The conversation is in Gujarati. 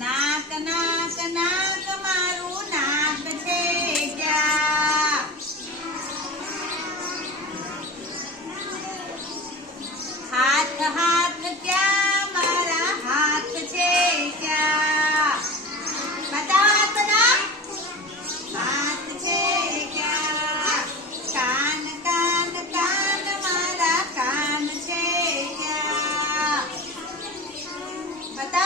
નાક નાક નાક મારું નાક છે ક્યાં? હાથ હાથ ક્યાં મારા હાથ છે ક્યાં? બતાવો ના હાથ છે ક્યાં? કાન કાન કાન મારા કાન છે ક્યાં? બતાવો